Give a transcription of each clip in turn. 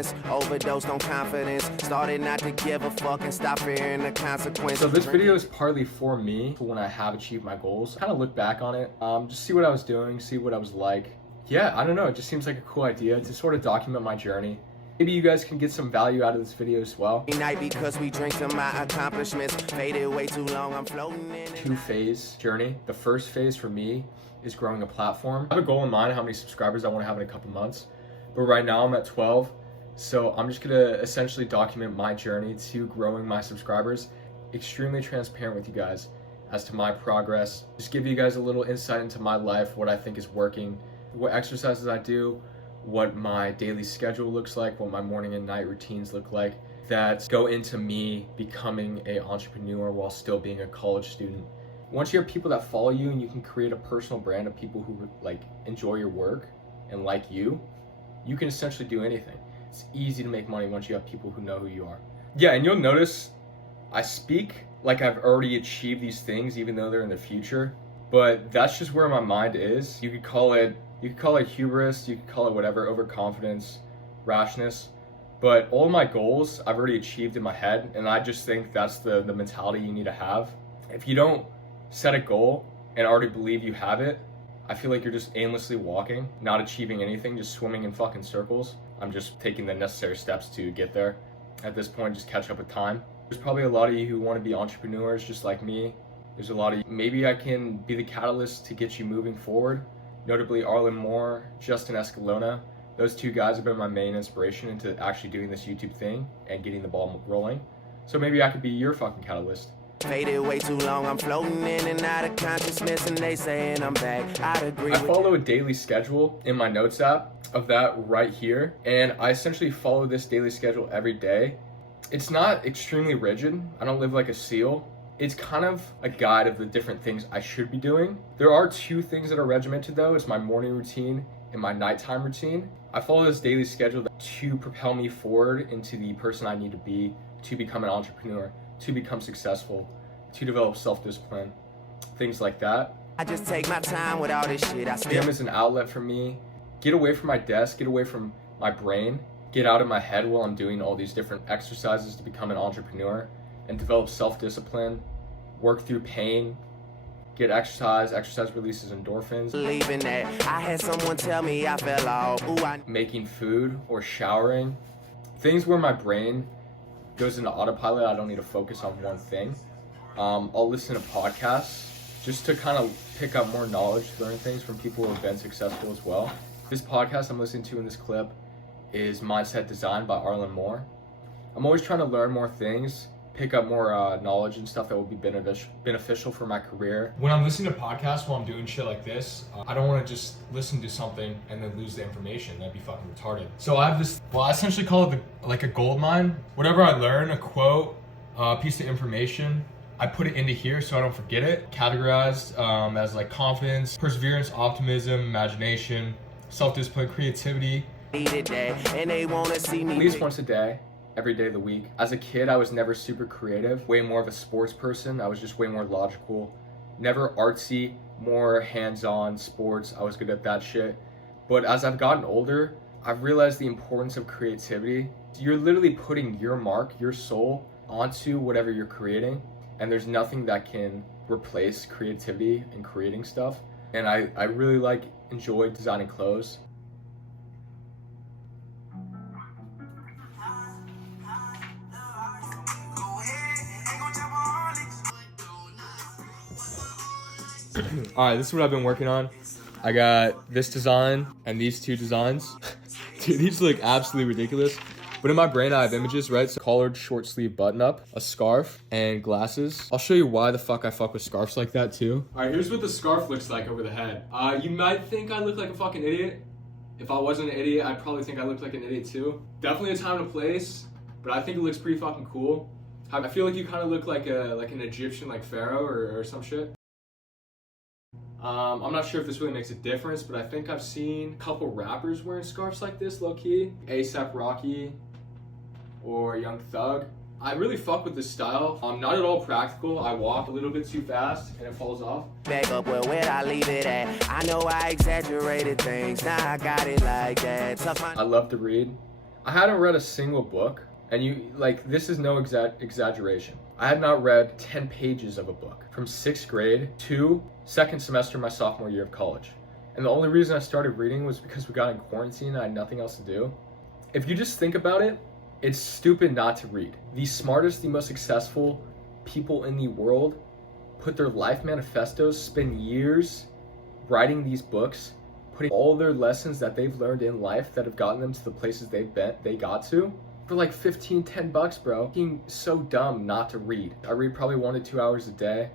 Overdosed on confidence, started not to give a fuck and stop fearing the consequences. So this video is partly for me, when I have achieved my goals. Kind of look back on it, just see what I was doing, see what I was like. Yeah, I don't know, it just seems like a cool idea to sort of document my journey. Maybe you guys can get some value out of this video as well. Because we drink to my accomplishments, faded way too long, I'm floating in. Two-phase journey. The first phase for me is growing a platform. I have a goal in mind, how many subscribers I want to have in a couple months. But right now I'm at 12. So I'm just gonna essentially document my journey to growing my subscribers, extremely transparent with you guys as to my progress, just give you guys a little insight into my life, what I think is working, what exercises I do, what my daily schedule looks like, what my morning and night routines look like, that go into me becoming an entrepreneur while still being a college student. Once you have people that follow you and you can create a personal brand of people who like enjoy your work and like you can essentially do anything. It's easy to make money once you have people who know who you are. Yeah, and you'll notice I speak like I've already achieved these things even though they're in the future, but that's just where my mind is. You could call it hubris, you could call it whatever, overconfidence, rashness, but all my goals I've already achieved in my head, and I just think that's the mentality you need to have. If you don't set a goal and already believe you have it, I feel like you're just aimlessly walking, not achieving anything, just swimming in fucking circles. I'm just taking the necessary steps to get there. At this point, just catch up with time. There's probably a lot of you who want to be entrepreneurs just like me. There's a lot of you. Maybe I can be the catalyst to get you moving forward. Notably Arlen Moore, Justin Escalona. Those two guys have been my main inspiration into actually doing this YouTube thing and getting the ball rolling. So maybe I could be your fucking catalyst. Faded way too long, I'm floating in and out of consciousness, and they saying I'm back. I'd agree. I follow a daily schedule in my notes app of that right here, and I essentially follow this daily schedule every day. It's not extremely rigid. I don't live like a seal. It's kind of a guide of the different things I should be doing. There are two things that are regimented though. It's my morning routine and my nighttime routine. I follow this daily schedule to propel me forward into the person I need to be, to become an entrepreneur, to become successful, to develop self-discipline, things like that. I just take my time with all this shit. Gym is an outlet for me. Get away from my desk, get away from my brain, get out of my head while I'm doing all these different exercises to become an entrepreneur, and develop self-discipline, work through pain, get exercise releases endorphins. Believing that I had someone tell me I fell off. Making food or showering, things where my brain goes into autopilot. I don't need to focus on one thing. I'll listen to podcasts just to kind of pick up more knowledge, learn things from people who have been successful as well. This podcast I'm listening to in this clip is Mindset Design by Arlen Moore. I'm always trying to learn more things, pick up more knowledge and stuff that will be beneficial for my career. When I'm listening to podcasts while I'm doing shit like this, I don't want to just listen to something and then lose the information. That'd be fucking retarded. So I have this, I essentially call it like a gold mine. Whatever I learn, a quote, a piece of information, I put it into here so I don't forget it. Categorized as like confidence, perseverance, optimism, imagination, self-discipline, creativity. At least once a day, every day of the week. As a kid, I was never super creative, way more of a sports person. I was just way more logical, never artsy, more hands-on sports. I was good at that shit. But as I've gotten older, I've realized the importance of creativity. You're literally putting your mark, your soul onto whatever you're creating. And there's nothing that can replace creativity and creating stuff. And I really enjoy designing clothes. Alright, this is what I've been working on. I got this design and these two designs. Dude, these look absolutely ridiculous. But in my brain, I have images, right? So collared short sleeve button up, a scarf, and glasses. I'll show you why the fuck I fuck with scarves like that too. All right, here's what the scarf looks like over the head. You might think I look like a fucking idiot. If I wasn't an idiot, I'd probably think I looked like an idiot too. Definitely a time and place, but I think it looks pretty fucking cool. I feel like you kind of look like an Egyptian, like Pharaoh or some shit. I'm not sure if this really makes a difference, but I think I've seen a couple rappers wearing scarves like this, low-key. A$AP Rocky or Young Thug. I really fuck with this style. Not at all practical. I walk a little bit too fast and it falls off. Back up, well, where'd I leave it at? I know I exaggerated things, now I got it like that. I love to read. I hadn't read a single book, and this is no exaggeration. I had not read 10 pages of a book from 6th grade to second semester of my sophomore year of college. And the only reason I started reading was because we got in quarantine and I had nothing else to do. If you just think about it, it's stupid not to read. The smartest, the most successful people in the world put their life manifestos, spend years writing these books, putting all their lessons that they've learned in life that have gotten them to the places they got to for like $10, bro. Being so dumb not to read. I read probably 1 to 2 hours a day.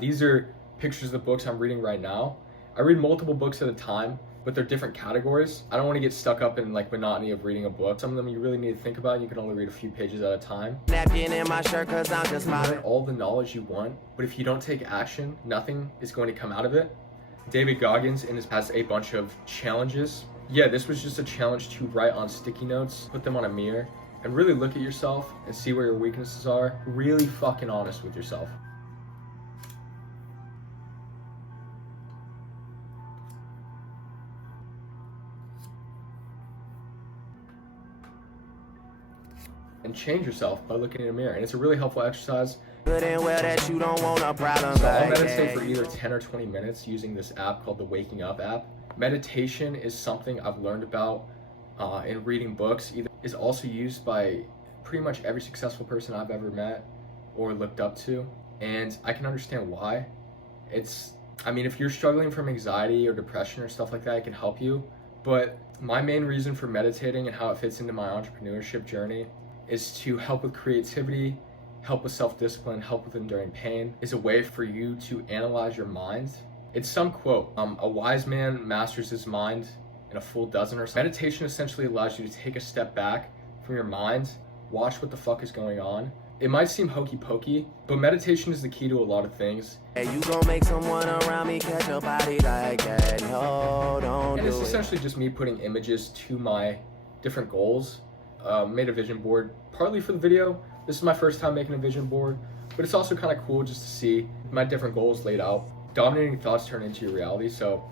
These are pictures of the books I'm reading right now. I read multiple books at a time, but they're different categories. I don't want to get stuck up in like monotony of reading a book. Some of them you really need to think about, and you can only read a few pages at a time. Napkin in my shirt, cause I'm just You learn all the knowledge you want, but if you don't take action, nothing is going to come out of it. David Goggins has a bunch of challenges. Yeah, this was just a challenge to write on sticky notes, put them on a mirror, and really look at yourself and see where your weaknesses are. Really fucking honest with yourself. And change yourself by looking in a mirror. And it's a really helpful exercise. Good and well that you don't want no problems. So I'll meditate for either 10 or 20 minutes using this app called the Waking Up app. Meditation is something I've learned about in reading books. Is also used by pretty much every successful person I've ever met or looked up to. And I can understand why. If you're struggling from anxiety or depression or stuff like that, it can help you. But my main reason for meditating and how it fits into my entrepreneurship journey is to help with creativity, help with self-discipline, help with enduring pain, is a way for you to analyze your mind. It's some quote, a wise man masters his mind in a fool doesn't or something. Meditation essentially allows you to take a step back from your mind, watch what the fuck is going on. It might seem hokey pokey, but meditation is the key to a lot of things. Hey, you gon' make someone around me catch a body like that. No, don't And do it's it. essentially just me putting images to my different goals. Made a vision board partly for the video. This is my first time making a vision board, but it's also kind of cool just to see my different goals laid out. Dominating thoughts turn into your reality. So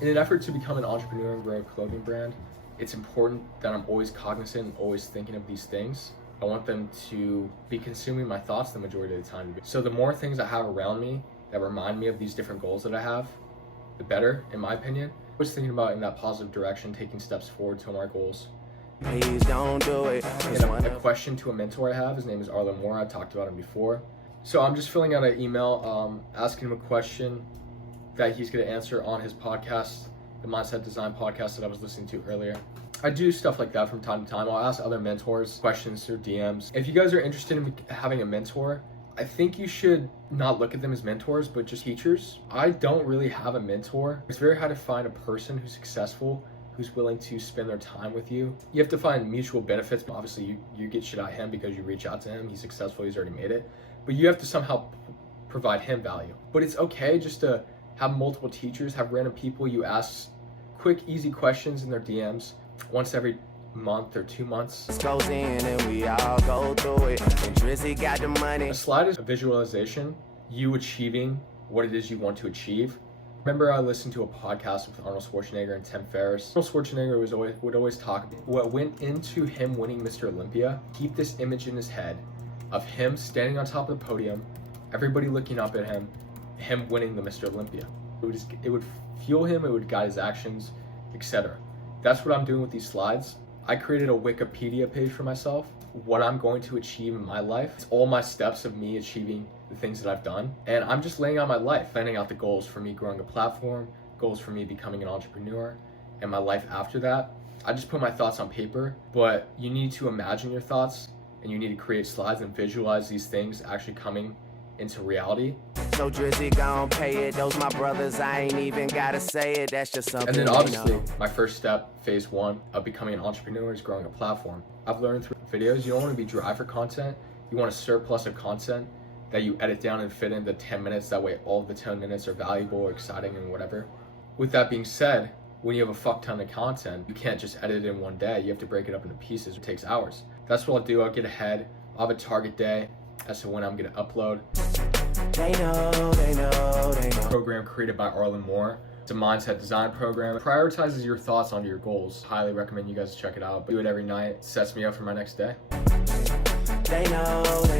in an effort to become an entrepreneur and grow a clothing brand, it's important that I'm always cognizant and always thinking of these things. I want them to be consuming my thoughts the majority of the time. So the more things I have around me that remind me of these different goals that I have, the better, in my opinion. I was thinking about in that positive direction, taking steps forward to my goals. Please don't do it. And a question to a mentor I have, his name is Arlen Moore, I've talked about him before. So I'm just filling out an email asking him a question that he's going to answer on his podcast, the Mindset Design podcast that I was listening to earlier. I do stuff like that from time to time. I'll ask other mentors questions through DMs. If you guys are interested in having a mentor, I think you should not look at them as mentors, but just teachers. I don't really have a mentor. It's very hard to find a person who's successful, who's willing to spend their time with you. You have to find mutual benefits. Obviously, you get shit out of him because you reach out to him. He's successful. He's already made it. But you have to somehow provide him value. But it's okay just to have multiple teachers, have random people you ask quick, easy questions in their DMs once every month or 2 months. Goes in and we all go through it. And Drizzy got the money. A slide is a visualization, you achieving what it is you want to achieve. Remember I listened to a podcast with Arnold Schwarzenegger and Tim Ferriss. Arnold Schwarzenegger would always talk about what went into him winning Mr. Olympia. Keep this image in his head of him standing on top of the podium, everybody looking up at him winning the Mr. Olympia. It would fuel him, it would guide his actions, etc. That's what I'm doing with these slides. I created a Wikipedia page for myself, what I'm going to achieve in my life. It's all my steps of me achieving the things that I've done. And I'm just laying out my life, planning out the goals for me growing a platform, goals for me becoming an entrepreneur, and my life after that. I just put my thoughts on paper, but you need to imagine your thoughts and you need to create slides and visualize these things actually coming into reality. So Drizzy gon' pay it. Those my brothers, I ain't even gotta say it. That's just something. And then they obviously, know. my first step, phase 1 of becoming an entrepreneur is growing a platform. I've learned through videos, you don't want to be dry for content. You want a surplus of content that you edit down and fit into 10 minutes. That way all of the 10 minutes are valuable or exciting and whatever. With that being said, when you have a fuck ton of content, you can't just edit it in one day. You have to break it up into pieces. It takes hours. That's what I'll do. I'll get ahead. I'll have a target day as to when I'm going to upload. They know. Program created by Arlen Moore, It's a mindset design program. It prioritizes your thoughts onto your goals. Highly recommend you guys check it out. Do it every night. Sets me up for my next day. They know